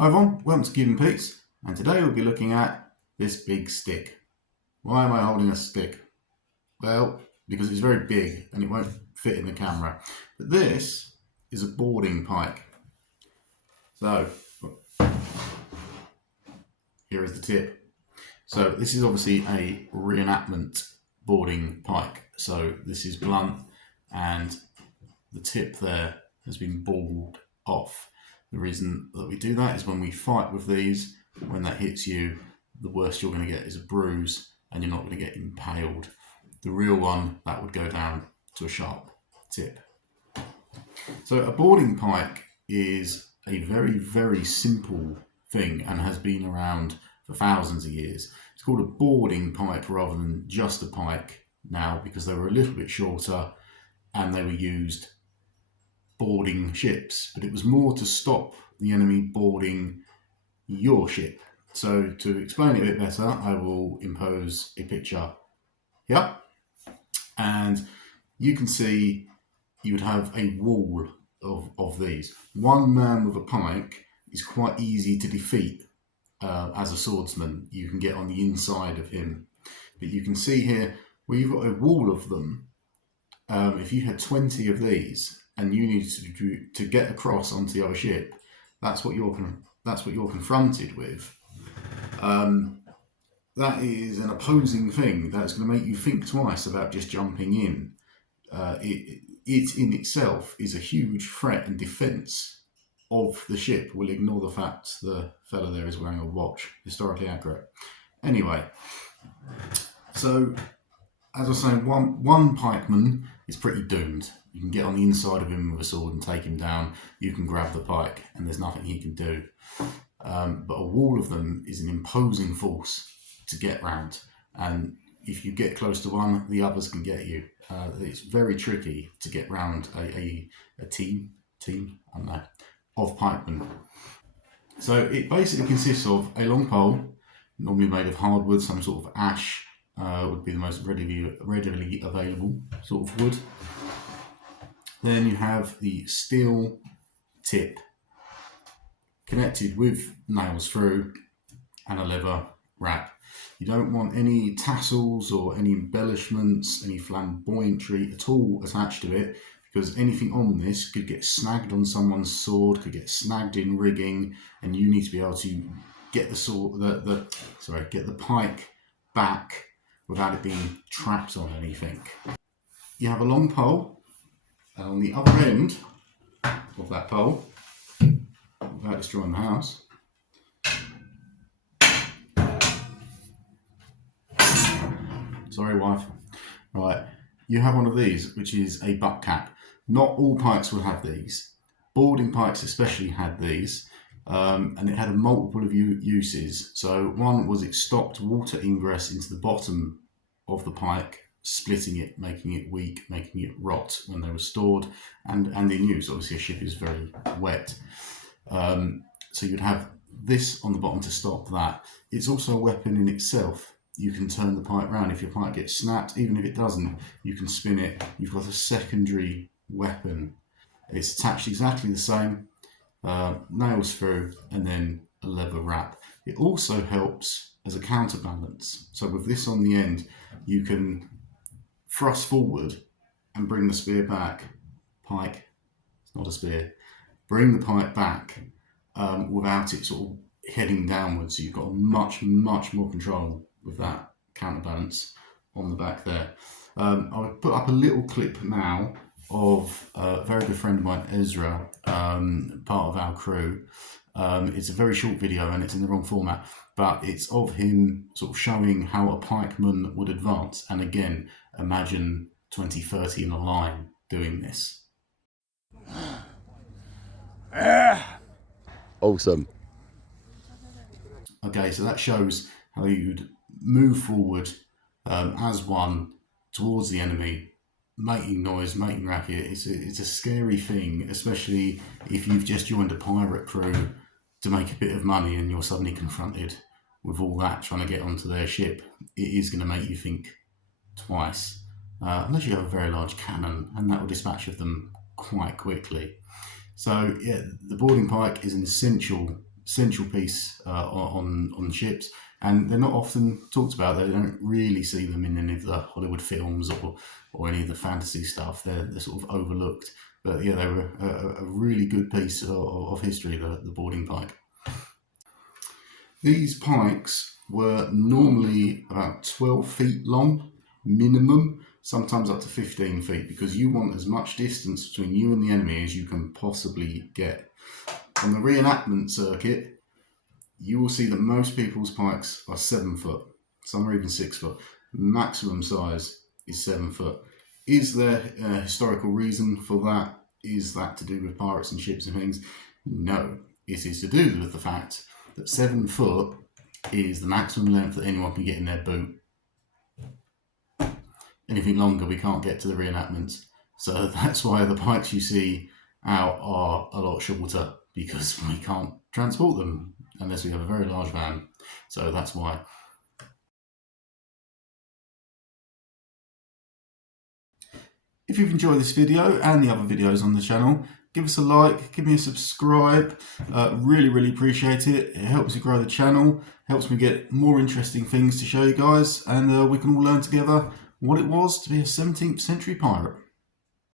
Hi everyone, welcome to Cutlasses Pikes, and today we'll be looking at this big stick. Why am I holding a stick? Well, because it's very big and it won't fit in the camera. But this is a boarding pike. So, here is the tip. So this is obviously a re-enactment boarding pike. So this is blunt and the tip there has been balled off. The reason that we do that is when we fight with these, when that hits you, the worst you're going to get is a bruise and you're not going to get impaled. The real one, that would go down to a sharp tip. So a boarding pike is a very, very simple thing and has been around for thousands of years. It's called a boarding pike rather than just a pike now because they were a little bit shorter and they were used boarding ships, but it was more to stop the enemy boarding your ship. So to explain it a bit better, I will impose a picture here, and you can see you would have a wall of these. One man with a pike is quite easy to defeat as a swordsman. You can get on the inside of him, but you can see here where you've got a wall of them. If you had 20 of these and you needed to get across onto your ship, that's what you're confronted with. That is an opposing thing that's going to make you think twice about just jumping in. It in itself is a huge threat and defence of the ship. We'll ignore the fact the fellow there is wearing a watch, historically accurate. Anyway, so as I was saying, one pikeman is pretty doomed. You can get on the inside of him with a sword and take him down. You can grab the pike and there's nothing he can do. But a wall of them is an imposing force to get round. And if you get close to one, the others can get you. It's very tricky to get round a team, I don't know, of pikemen. So it basically consists of a long pole, normally made of hardwood, some sort of ash, would be the most readily available sort of wood. Then you have the steel tip connected with nails through and a leather wrap. You don't want any tassels or any embellishments, any flamboyantry at all attached to it, because anything on this could get snagged on someone's sword, could get snagged in rigging, and you need to be able to get the sword, get the pike back without it being trapped on anything. You have a long pole, and on the other end of that pole, without destroying the house, sorry wife, right, you have one of these, which is a butt cap. Not all pikes will have these. Boarding pikes especially had these, and it had a multiple of uses. So one was it stopped water ingress into the bottom of the pike, splitting it, making it weak, making it rot when they were stored and in use. Obviously a ship is very wet. So you'd have this on the bottom to stop that. It's also a weapon in itself. You can turn the pike round. If your pike gets snapped, even if it doesn't, you can spin it. You've got a secondary weapon. It's attached exactly the same, nails through, and then a leather wrap. It also helps as a counterbalance. So with this on the end, you can thrust forward and bring the spear back. Pike, it's not a spear. Bring the pike back without it sort of heading downwards. So you've got much, much more control with that counterbalance on the back there. I'll put up a little clip now of a very good friend of mine, Ezra, part of our crew. It's a very short video and it's in the wrong format, but it's of him sort of showing how a pikeman would advance. And again, imagine 2030 in a line doing this. Awesome. Okay, so that shows how you'd move forward as one towards the enemy, making noise, making racket. It's a scary thing, especially if you've just joined a pirate crew to make a bit of money and you're suddenly confronted with all that trying to get onto their ship. It is going to make you think twice, unless you have a very large cannon, and that will dispatch of them quite quickly. So yeah, the boarding pike is an essential central piece on ships, and they're not often talked about. They don't really see them in any of the Hollywood films or any of the fantasy stuff. They're sort of overlooked. But yeah, they were a really good piece of history, the boarding pike. These pikes were normally about 12 feet long, minimum, sometimes up to 15 feet, because you want as much distance between you and the enemy as you can possibly get. On the reenactment circuit, you will see that most people's pikes are 7 foot, some are even 6 foot. Maximum size is 7 foot. Is there a historical reason for that? Is that to do with pirates and ships and things? No, it is to do with the fact that 7 foot is the maximum length that anyone can get in their boot. Anything longer, we can't get to the reenactments. So that's why the pikes you see out are a lot shorter, because we can't transport them unless we have a very large van. So that's why. If you've enjoyed this video and the other videos on the channel, give us a like, give me a subscribe. Really appreciate it. It helps me grow the channel, helps me get more interesting things to show you guys, and we can all learn together what it was to be a 17th century pirate.